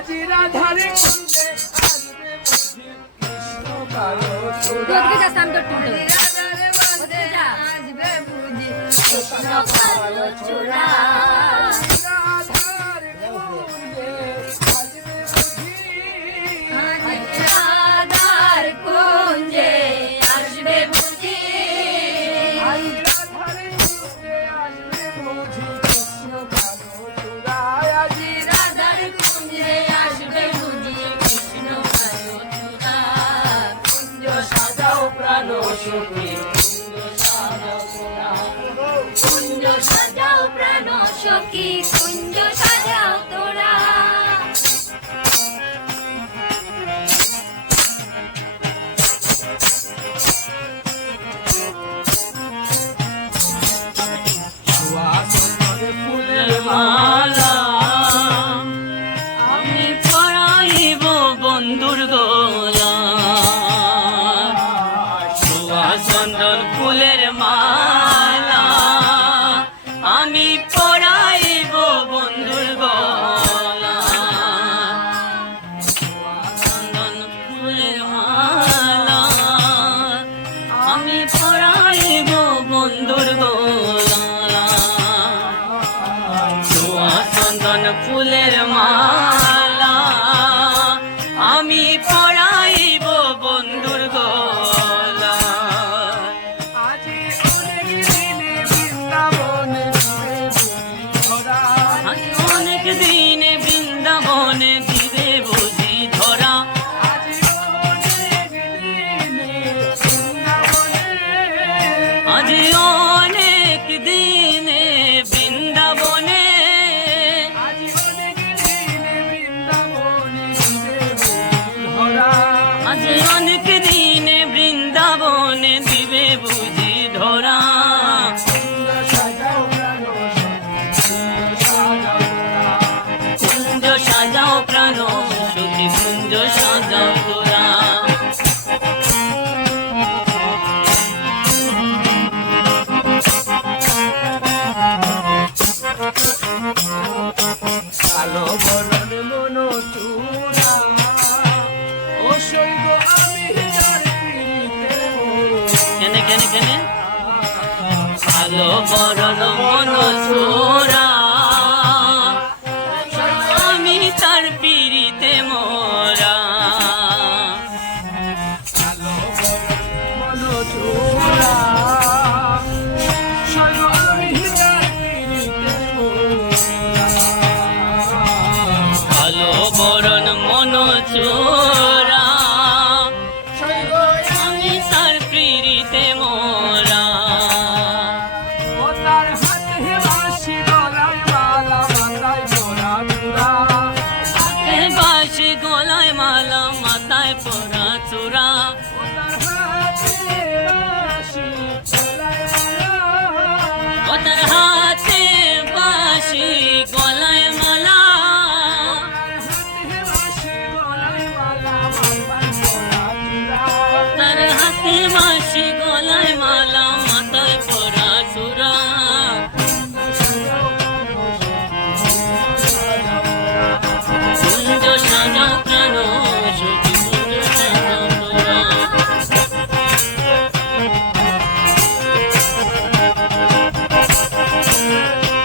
আজি রাধারে কুঞ্জে আসবে বুঝি কৃষ্ণ কালো চূড়া রাধারে কুঞ্জে আসবে বুঝি কৃষ্ণ কালো চূড়া রাধার কুঞ্জে আসবে বুঝি কৃষ্ণ কালো চূড়া আজি রাধার কুঞ্জে আসবে বুঝি কৃষ্ণ কালো চূড়া কুঞ্জ সাজাও প্রাণ সখী কুঞ্জ সাজাও প্রাণ সখী কুঞ্জ সাজাও তোরা মালা আমি পরাইব বন্ধুর গলা সুন্দর ফুলের মালা আমি পরাইব বন্ধুর গলা চন্দন ফুলের মালা আমি পরাইব বন্ধুর গলা চন্দন ফুলের মালা আমি পরাইব বন্ধুর গলা আজি অনেক দিনে বৃন্দাবনে দিবে বুঝি ধরা আজি অনেক দিনে বৃন্দাবনে আজি অনেক দিনে বৃন্দাবনে দিবে বুঝি ধরা কুঞ্জ সাজাও প্রাণ সখী কুঞ্জ সাজাও তোরা কালো বরণ মন চূড়া ও শৈব আমি যার পিড়িতে কেনে কেনে কেনে কালো বরণ মন